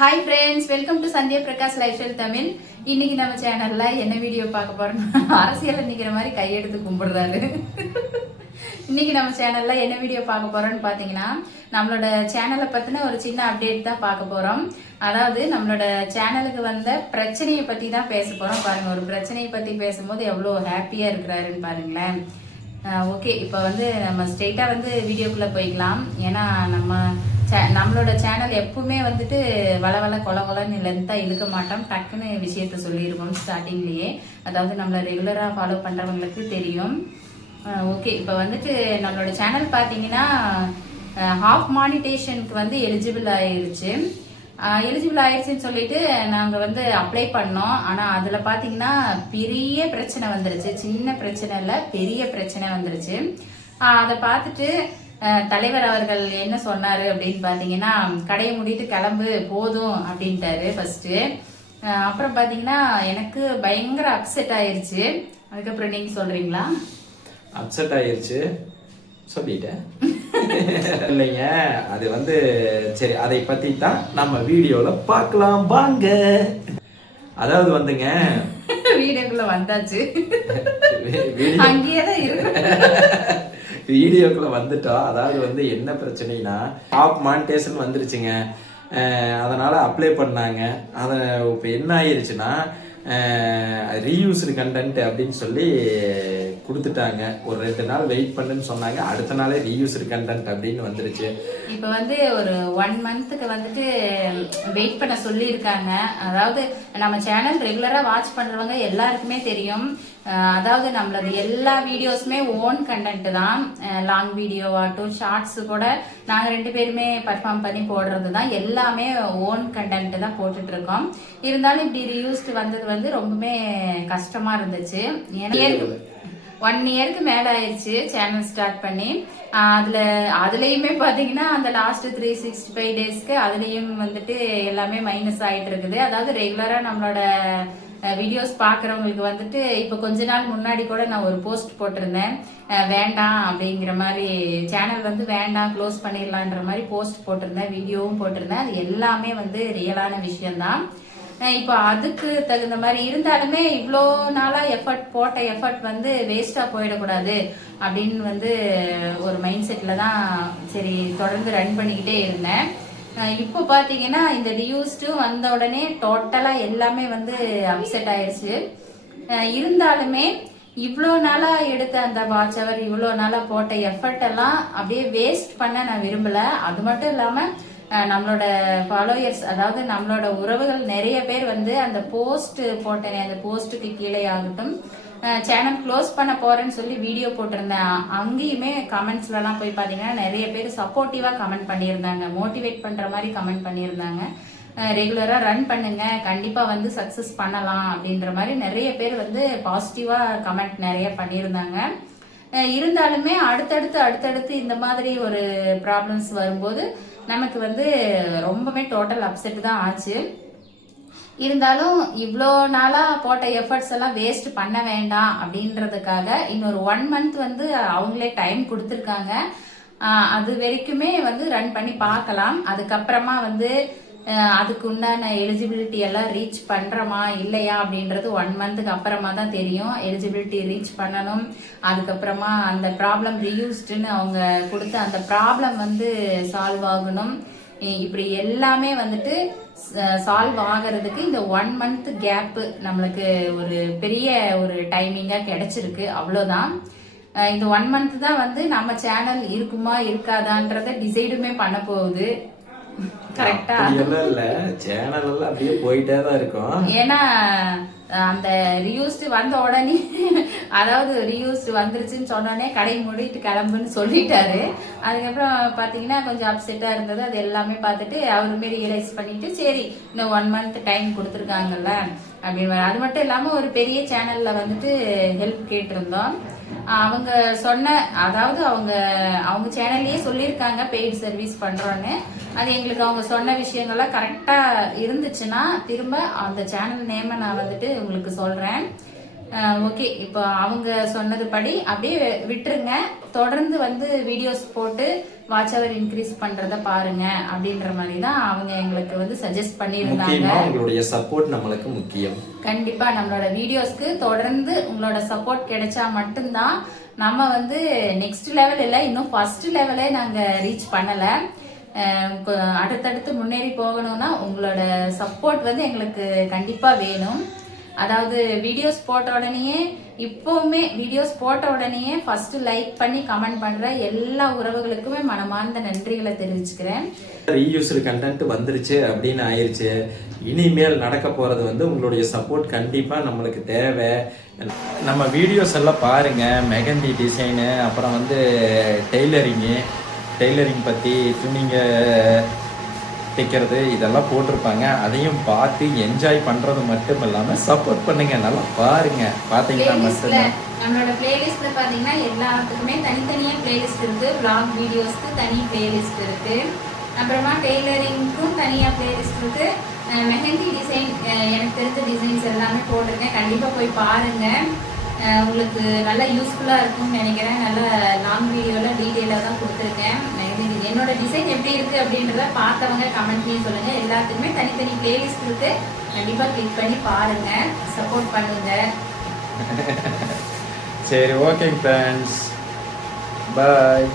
Hi friends, welcome to Sandhya Prakash life style Tamil. இன்னைக்கு நம்ம சேனல்ல என்ன வீடியோ பார்க்க போறோம்னா, அரசியல் நிக்கிற மாதிரி கையெடுத்து கும்பிடுறாரு. இன்னைக்கு நம்ம சேனல்ல என்ன வீடியோ பார்க்க போறோம்னு பாத்தீங்கன்னா, நம்மளோட சேனலை பத்தின ஒரு சின்ன அப்டேட் தான் பார்க்க போறோம். அதாவது நம்மளோட சேனலுக்கு வந்த பிரச்சனையை பத்தி தான் பேச போறோம். பாருங்க, ஒரு பிரச்சனையை பத்தி பேசும்போது எவ்வளவு ஹாப்பியா இருக்கிறாருன்னு பாருங்களேன். ஓகே, இப்போ வந்து நம்ம ஸ்ட்ரெயிட்டா வந்து வீடியோக்குள்ள போய்க்கலாம். ஏன்னா நம்மளோட சேனல் எப்பவுமே வந்துட்டு வள கொலன்னு லென்த்தா இழுக்க மாட்டோம். டக்குன்னு விஷயத்த சொல்லிடுவோம் ஸ்டார்டிங்லேயே. அதாவது நம்மளை ரெகுலராக ஃபாலோ பண்ணுறவங்களுக்கு தெரியும். ஓகே, இப்போ வந்துட்டு நம்மளோட சேனல் பார்த்தீங்கன்னா ஹாஃப் மானிட்டேஷனுக்கு வந்து எலிஜிபிள் ஆயிடுச்சுன்னு சொல்லிட்டு நாங்கள் வந்து அப்ளை பண்ணோம். ஆனால் அதில் பார்த்தீங்கன்னா பெரிய பிரச்சனை வந்துருச்சு. சின்ன பிரச்சனை இல்லை, பெரிய பிரச்சனை வந்துருச்சு. அதை பார்த்துட்டு தலைவர் அவர்கள் என்ன சொன்னாரு அப்படின்னு பாத்தீங்கன்னா, கடையை மூடிட்டு கிளம்பு போதும் அப்படின்ட்டாரு ஃபர்ஸ்ட். அப்புறம் பாத்தீங்கன்னா எனக்கு பயங்கர அப்செட் ஆயிருச்சு. அதுக்கப்புறம் நீங்க சொல்றீங்களா? அப்செட் ஆயிருச்சு சொல்லிட்டேன். இல்லைங்க, அது வந்து சரி, அதை பத்தி தான் நம்ம வீடியோல பார்க்கலாம் வாங்க. அதாவது வந்துங்க, வீடியோக்குள்ள வந்தாச்சு, அங்கேயேதான் இருக்கு. வீடியோக்குள்ள வந்துட்டோம். அதாவது வந்து என்ன பிரச்சனைனா, டாப் மானிட்டேஷன் வந்துருச்சுங்க. அதனால அப்ளை பண்ணாங்க. அதை இப்போ என்ன ஆயிருச்சுன்னா, ரீயூஸ்டு கண்டென்ட் அப்படின்னு சொல்லி கொடுத்துட்டாங்க. ஒரு 2 நாள் வெயிட் பண்ணுன்னு சொன்னாங்க. அடுத்த நாளே ரீயூஸ்டு கண்டென்ட் அப்படின்னு வந்துருச்சு. இப்போ வந்து ஒரு 1 மந்த்துக்கு வந்துட்டு வெயிட் பண்ண சொல்லியிருக்காங்க. அதாவது நம்ம சேனல் ரெகுலரா வாட்ச் பண்றவங்க எல்லாருக்குமே தெரியும். அதாவது நம்மளது எல்லா வீடியோஸுமே ஓன் கண்டென்ட் தான். லாங் வீடியோவாட்டும் ஷார்ட்ஸ் கூட நாங்கள் 2 பேருமே பர்ஃபார்ம் பண்ணி போடுறது தான். எல்லாமே ஓன் கண்டென்ட் தான் போட்டுட்டு இருக்கோம். இருந்தாலும் இப்படி ரீயூஸ்டு வந்தது வந்து ரொம்பவே கஷ்டமா இருந்துச்சு. 1 இயருக்கு மேல ஆயிடுச்சு சேனல் ஸ்டார்ட் பண்ணி. அதுலயுமே பாத்தீங்கன்னா அந்த லாஸ்ட் 365 டேஸ்க்கு அதுலயும் வந்துட்டு எல்லாமே மைனஸ் ஆயிட்டு இருக்குது. அதாவது ரெகுலரா நம்மளோட வீடியோஸ் பாக்குறவங்களுக்கு வந்துட்டு இப்ப கொஞ்ச நாள் முன்னாடி கூட நான் ஒரு போஸ்ட் போட்டிருந்தேன். வேண்டாம் அப்படிங்கிற மாதிரி, சேனல் வந்து வேண்டாம் க்ளோஸ் பண்ணிடலான்ற மாதிரி போஸ்ட் போட்டிருந்தேன், வீடியோவும் போட்டிருந்தேன். அது எல்லாமே வந்து ரியலான விஷயம்தான். இப்போ அதுக்கு தகுந்த மாதிரி இருந்தாலுமே இவ்வளோ நாளாக போட்ட எஃபர்ட் வந்து வேஸ்ட்டாக போயிடக்கூடாது அப்படின்னு வந்து ஒரு மைண்ட் செட்டில் தான் சரி தொடர்ந்து ரன் பண்ணிக்கிட்டே இருந்தேன். இப்போ பார்த்தீங்கன்னா இந்த ரியூஸ்டும் வந்த உடனே டோட்டலாக எல்லாமே வந்து அப்செட் ஆயிடுச்சு. இருந்தாலுமே இவ்வளோ நாளாக எடுத்த அந்த வாட்ச் அவர், இவ்வளோ நாளாக போட்ட எஃபர்ட் எல்லாம் அப்படியே வேஸ்ட் பண்ண நான் விரும்பலை. அது மட்டும் இல்லாமல் நம்மளோட ஃபாலோயர்ஸ், அதாவது நம்மளோட உறவுகள் நிறைய பேர் வந்து அந்த போஸ்ட் போட்டேனே, அந்த போஸ்ட்டுக்கு கீழே ஆகட்டும், சேனல் க்ளோஸ் பண்ண போறேன்னு சொல்லி வீடியோ போட்டிருந்தேன். அங்கேயுமே கமெண்ட்ஸ்லாம் போய் பார்த்தீங்கன்னா நிறைய பேர் சப்போர்ட்டிவாக கமெண்ட் பண்ணியிருந்தாங்க, மோட்டிவேட் பண்ணுற மாதிரி கமெண்ட் பண்ணியிருந்தாங்க. ரெகுலராக ரன் பண்ணுங்க, கண்டிப்பாக வந்து சக்ஸஸ் பண்ணலாம் அப்படின்ற மாதிரி நிறைய பேர் வந்து பாசிட்டிவாக கமெண்ட் நிறைய பண்ணியிருந்தாங்க. இருந்தாலுமே அடுத்தடுத்து இந்த மாதிரி ஒரு ப்ராப்ளம்ஸ் வரும்போது நமக்கு வந்து ரொம்பவே டோட்டல் அப்செட் தான் ஆச்சு. இருந்தாலும் இவ்வளோ நாளாக போட்ட எஃபர்ட்ஸ் எல்லாம் வேஸ்ட் பண்ண வேண்டாம் அப்படின்றதுக்காக இன்னொரு 1 மந்த் வந்து அவங்களே டைம் கொடுத்துருக்காங்க. அது வரைக்குமே வந்து ரன் பண்ணி பார்க்கலாம். அதுக்கப்புறமா வந்து அதுக்கு உண்டான எலிஜிபிலிட்டி எல்லாம் ரீச் பண்றோமா இல்லையா அப்படின்றது 1 மந்த்துக்கு அப்புறமா தான் தெரியும். எலிஜிபிலிட்டி ரீச் பண்ணணும். அதுக்கப்புறமா அந்த ப்ராப்ளம் ரீயூஸ்டுன்னு அவங்க கொடுத்த அந்த ப்ராப்ளம் வந்து சால்வ் ஆகணும். இப்படி எல்லாமே வந்துட்டு சால்வ் ஆகிறதுக்கு இந்த 1 மந்த் கேப்பு நம்மளுக்கு ஒரு பெரிய ஒரு டைமிங்காக கிடைச்சிருக்கு. அவ்வளோதான். இந்த 1 மந்த் தான் வந்து நம்ம சேனல் இருக்குமா இருக்காதான்றத டிசைடுமே பண்ண போகுது. கரெக்டா? இல்ல, சேனல் எல்லாம் அப்படியே போயிட்டே தான் இருக்கும். ஏன்னா அந்த ரியூஸ்டு வந்த உடனே, அதாவது ரியூஸ்டு வந்துருச்சுன்னு சொன்னோடனே கடை மூடிட்டு கிளம்புன்னு சொல்லிட்டாரு. அதுக்கப்புறம் பார்த்தீங்கன்னா கொஞ்சம் அப்செட்டாக இருந்தது. அது எல்லாமே பார்த்துட்டு அவருமே ரியலைஸ் பண்ணிட்டு சரி இன்னும் 1 மந்த் டைம் கொடுத்துருக்காங்கல்ல அப்படின்னு. அது மட்டும் இல்லாமல் ஒரு பெரிய சேனலில் வந்துட்டு ஹெல்ப் கேட்டிருந்தோம். அவங்க சொன்ன, அதாவது அவங்க சேனல்லையே சொல்லியிருக்காங்க பெய்டு சர்வீஸ் பண்ணுறோன்னு. அது எங்களுக்கு அவங்க சொன்ன விஷயங்கள்லாம் கரெக்டாக இருந்துச்சுன்னா திரும்ப அந்த சேனல் நேமை நான் வந்துட்டு உங்களுக்கு சொல்கிறேன். ஓகே, இப்போ அவங்க சொன்னது படி அப்படியே விட்டுருங்க. தொடர்ந்து வந்து வீடியோஸ் போட்டு வாட்ச் அவர் இன்க்ரீஸ் பண்றத பாருங்க அப்படின்ற மாதிரி தான் அவங்க எங்களுக்கு வந்து சஜஸ்ட் பண்ணியிருந்தாங்க. முக்கியமா உங்களுடைய சப்போர்ட் நம்மளுக்கு முக்கியம். கண்டிப்பா நம்மளோட வீடியோஸ்க்கு தொடர்ந்து உங்களோட சப்போர்ட் கிடைச்சா மட்டும்தான் நம்ம வந்து நெக்ஸ்ட் லெவல் இல்லை, இன்னும் ஃபர்ஸ்ட் லெவலே நாங்க ரீச் பண்ணல. அடுத்தடுத்து முன்னேறி போகணும்னா உங்களோட சப்போர்ட் வந்து எங்களுக்கு கண்டிப்பா வேணும். அதாவது வீடியோஸ் போட்ட உடனேயே இப்போவுமே வீடியோஸ் போட்ட உடனேயே ஃபர்ஸ்ட் லைக் பண்ணி கமெண்ட் பண்ற எல்லா உறவுகளுக்குமே மனமார்ந்த நன்றிகளை தெரிவிச்சுக்கிறேன். ரீயூஸ்டு கண்டென்ட் வந்துருச்சு அப்படின்னு ஆயிருச்சு. இனிமேல் நடக்க போறது வந்து உங்களுடைய சப்போர்ட் கண்டிப்பா நம்மளுக்கு தேவை. நம்ம வீடியோஸ் எல்லாம் பாருங்க, மெஹந்தி டிசைனு, அப்புறம் வந்து டெய்லரிங் பத்தி துணிங்க தைக்கிறது இதெல்லாம் போட்டிருப்பாங்க. அதையும் பார்த்து என்ஜாய் பண்றது மட்டும் இல்லாம சப்போர்ட் பண்ணுங்க. நல்லா பாருங்க, பாத்தீங்கன்னா மட்டும்தான். நம்மளோட பிளேலிஸ்ட்ல பாத்தீங்கன்னா எல்லாத்துக்குமே தனித்தனியா பிளேலிஸ்ட் இருக்கு. vlog வீடியோஸ்க்கு தனி பிளேலிஸ்ட் இருக்கு, அப்புறமா டெய்லரிங்க்கும் தனியா பிளேலிஸ்ட் இருக்கு, மெஹந்தி டிசைன் எனக்கு தெரிஞ்ச டிசைன்ஸ் எல்லாமே போட்டிருக்கேன். கண்டிப்பா போய் பாருங்க, உங்களுக்கு நல்லா யூஸ்ஃபுல்லா இருக்கும்னு நினைக்கிறேன். நல்ல லாங் வீடியோல டீட்டெயிலாக தான் கொடுத்துருக்கேன். என்னோட டிசைன் எப்படி இருக்கு அப்படின்றத பார்த்தவங்க கமெண்ட்லயும் சொல்லுங்க. எல்லாத்துக்குமே தனித்தனி பிளேலிஸ்ட் இருக்கு, கண்டிப்பா கிளிக் பண்ணி பாருங்க, சப்போர்ட் பண்ணுங்க. சரி, ஓகே ஃப்ரெண்ட்ஸ், பாய்.